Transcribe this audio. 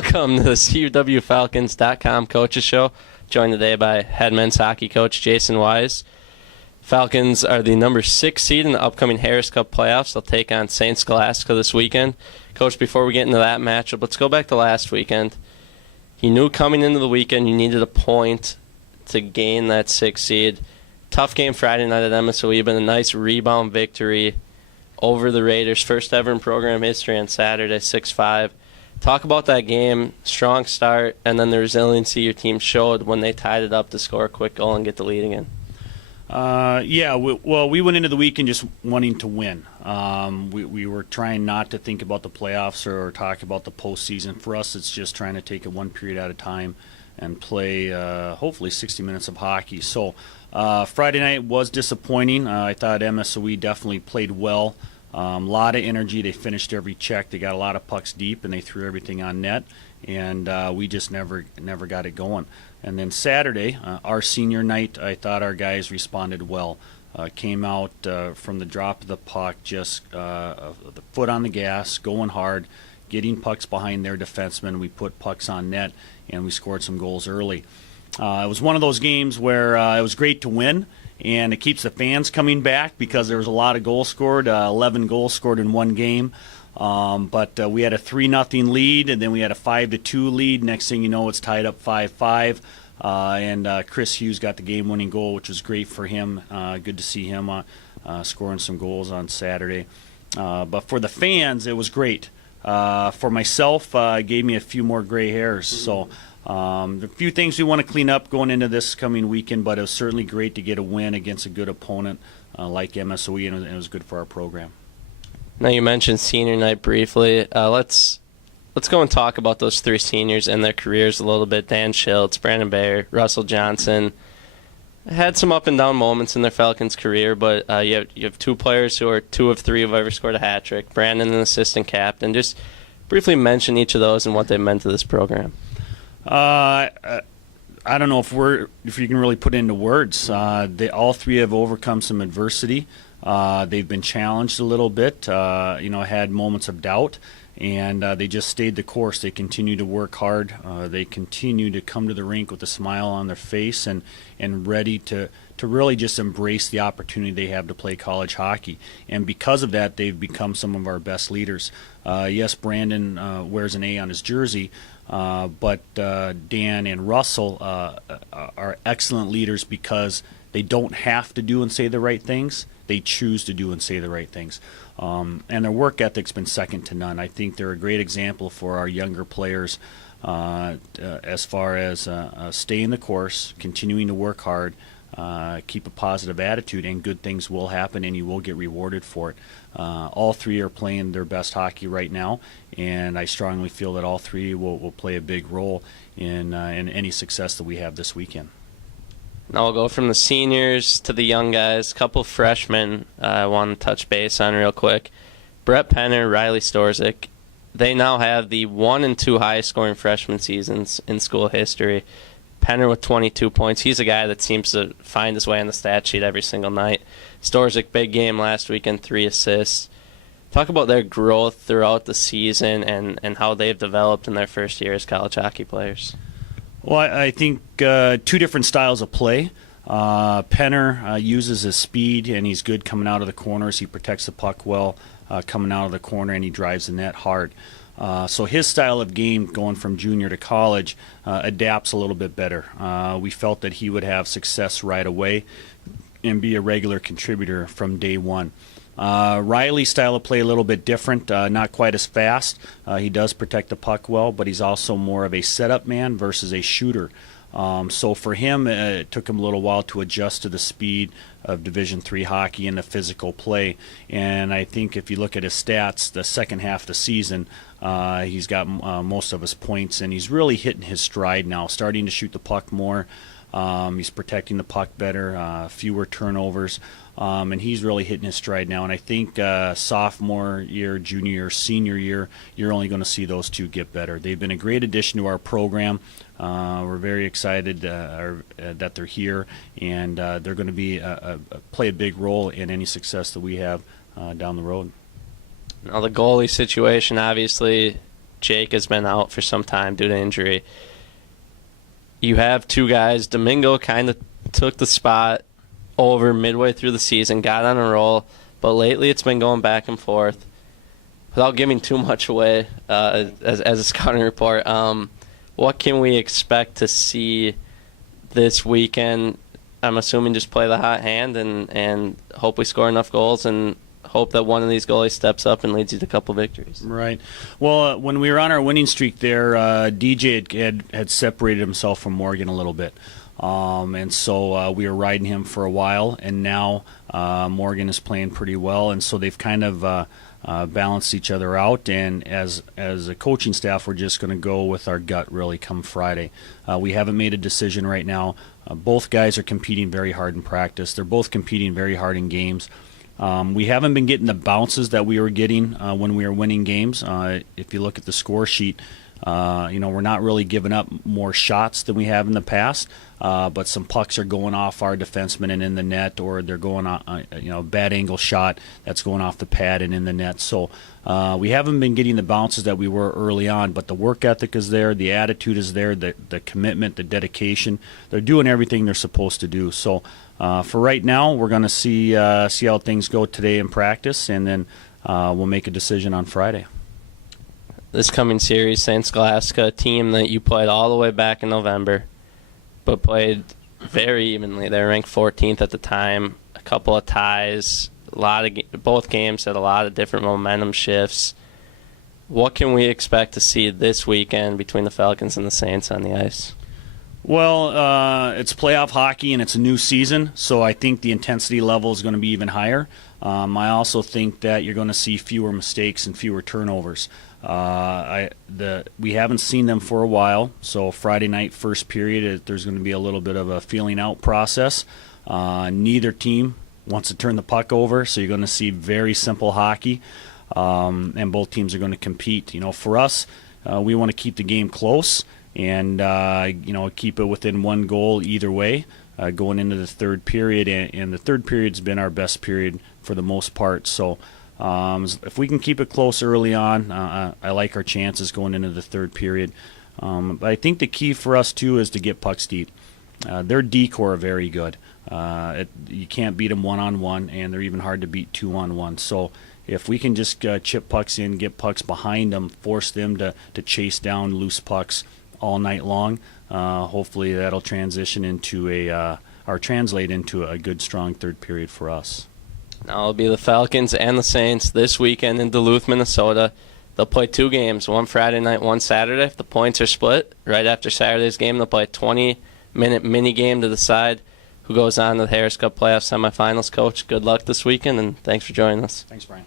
Welcome to the CUWFalcons.com Coaches Show. Joined today by head men's hockey coach Jasen Wise. Falcons are the number 6 seed in the upcoming Harris Cup playoffs. They'll take on St. Scholastica this weekend. Coach, before we get into that matchup, let's go back to last weekend. You knew coming into the weekend you needed a point to gain that 6th seed. Tough game Friday night at MSOE, but a nice rebound victory over the Raiders. First ever in program history on Saturday, 6-5. Talk about that game, strong start, and then the resiliency your team showed when they tied it up to score a quick goal and get the lead again. We went into the weekend just wanting to win. We were trying not to think about the playoffs or talk about the postseason. For us, it's just trying to take it one period at a time and play hopefully 60 minutes of hockey. So Friday night was disappointing. I thought MSOE definitely played well. A lot of energy. They finished every check. They got a lot of pucks deep, and they threw everything on net. And we just never got it going. And then Saturday, our senior night, I thought our guys responded well. Came out from the drop of the puck, just the foot on the gas, going hard, getting pucks behind their defensemen. We put pucks on net, and we scored some goals early. It was one of those games where it was great to win, and it keeps the fans coming back because there was a lot of goals scored, 11 goals scored in one game. But we had a 3-0 lead, and then we had a 5-2 lead. Next thing you know, it's tied up 5-5. And Chris Hughes got the game-winning goal, which was great for him. Good to see him scoring some goals on Saturday. But for the fans, it was great. For myself, it gave me a few more gray hairs. So a few things we want to clean up going into this coming weekend, but it was certainly great to get a win against a good opponent like MSOE, and it was good for our program. Now you mentioned senior night briefly. Let's go and talk about those 3 seniors and their careers a little bit. Dan Schiltz, Brandon Bayer, Russell Johnson had some up and down moments in their Falcons career, but you have 2 players who are 2 of 3 who've ever scored a hat trick. Brandon, an assistant captain. Just briefly mention each of those and what they meant to this program. I don't know if you can really put it into words. All 3 have overcome some adversity. They've been challenged a little bit, had moments of doubt, and they just stayed the course. They continue to work hard. They continue to come to the rink with a smile on their face and ready to really just embrace the opportunity they have to play college hockey. And because of that, they've become some of our best leaders. Yes, Brandon wears an A on his jersey, but Dan and Russell are excellent leaders because they don't have to do and say the right things. They choose to do and say the right things. And their work ethic's been second to none. I think they're a great example for our younger players as far as staying the course, continuing to work hard, keep a positive attitude, and good things will happen and you will get rewarded for it. All 3 are playing their best hockey right now, and I strongly feel that all 3 will play a big role in any success that we have this weekend. Now we'll go from the seniors to the young guys. A couple freshmen I want to touch base on real quick. Brett Penner, Riley Storzik. They now have the 1 and 2 highest scoring freshman seasons in school history. Penner with 22 points. He's a guy that seems to find his way on the stat sheet every single night. Storzik, big game last weekend, 3 assists. Talk about their growth throughout the season and how they've developed in their first year as college hockey players. Well, I think 2 different styles of play. Penner uses his speed, and he's good coming out of the corners. He protects the puck well coming out of the corner, and he drives the net hard. So his style of game going from junior to college adapts a little bit better. We felt that he would have success right away and be a regular contributor from day one. Riley's style of play a little bit different, not quite as fast. He does protect the puck well, but he's also more of a setup man versus a shooter. So for him, it took him a little while to adjust to the speed of Division III hockey and the physical play. And I think if you look at his stats, the second half of the season, he's got most of his points, and he's really hitting his stride now, starting to shoot the puck more. He's protecting the puck better, fewer turnovers, and he's really hitting his stride now. And I think sophomore year, junior year, senior year, you're only going to see those 2 get better. They've been a great addition to our program. We're very excited that they're here, and they're going to be play a big role in any success that we have down the road. Now the goalie situation, obviously, Jake has been out for some time due to injury. You have two guys. Domingo kind of took the spot over midway through the season, got on a roll, but lately it's been going back and forth. Without giving too much away as a scouting report, what can we expect to see this weekend? I'm assuming just play the hot hand and hope we score enough goals and hope that one of these goalies steps up and leads you to a couple victories. Right. Well, when we were on our winning streak there, DJ had separated himself from Morgan a little bit. And so we were riding him for a while, and now Morgan is playing pretty well, and so they've kind of balanced each other out. And as a coaching staff, we're just going to go with our gut really come Friday. We haven't made a decision right now. Both guys are competing very hard in practice. They're both competing very hard in games. We haven't been getting the bounces that we were getting when we were winning games. If you look at the score sheet, we're not really giving up more shots than we have in the past, but some pucks are going off our defenseman and in the net, or they're going on, a bad angle shot that's going off the pad and in the net. So we haven't been getting the bounces that we were early on, but the work ethic is there, the attitude is there, the commitment, the dedication. They're doing everything they're supposed to do. So for right now, we're going to see how things go today in practice, and then we'll make a decision on Friday. This coming series, St. Scholastica, a team that you played all the way back in November, but played very evenly. They were ranked 14th at the time, a couple of ties, both games had a lot of different momentum shifts. What can we expect to see this weekend between the Falcons and the Saints on the ice? Well, it's playoff hockey and it's a new season, so I think the intensity level is going to be even higher. I also think that you're going to see fewer mistakes and fewer turnovers. We haven't seen them for a while, so Friday night first period, there's going to be a little bit of a feeling out process. Neither team wants to turn the puck over, so you're going to see very simple hockey, and both teams are going to compete. For us, we want to keep the game close and keep it within one goal either way going into the third period, and the third period's been our best period for the most part. So if we can keep it close early on, I like our chances going into the third period. But I think the key for us, too, is to get pucks deep. Their D-core are very good. You can't beat them one-on-one, and they're even hard to beat two-on-one. So if we can just chip pucks in, get pucks behind them, force them to chase down loose pucks all night long, hopefully that'll translate into a good, strong third period for us. Now it'll be the Falcons and the Saints this weekend in Duluth, Minnesota. They'll play two games, one Friday night, one Saturday. If the points are split, right after Saturday's game, they'll play a 20-minute mini game to decide who goes on to the Harris Cup playoff semifinals. Coach, good luck this weekend, and thanks for joining us. Thanks, Brian.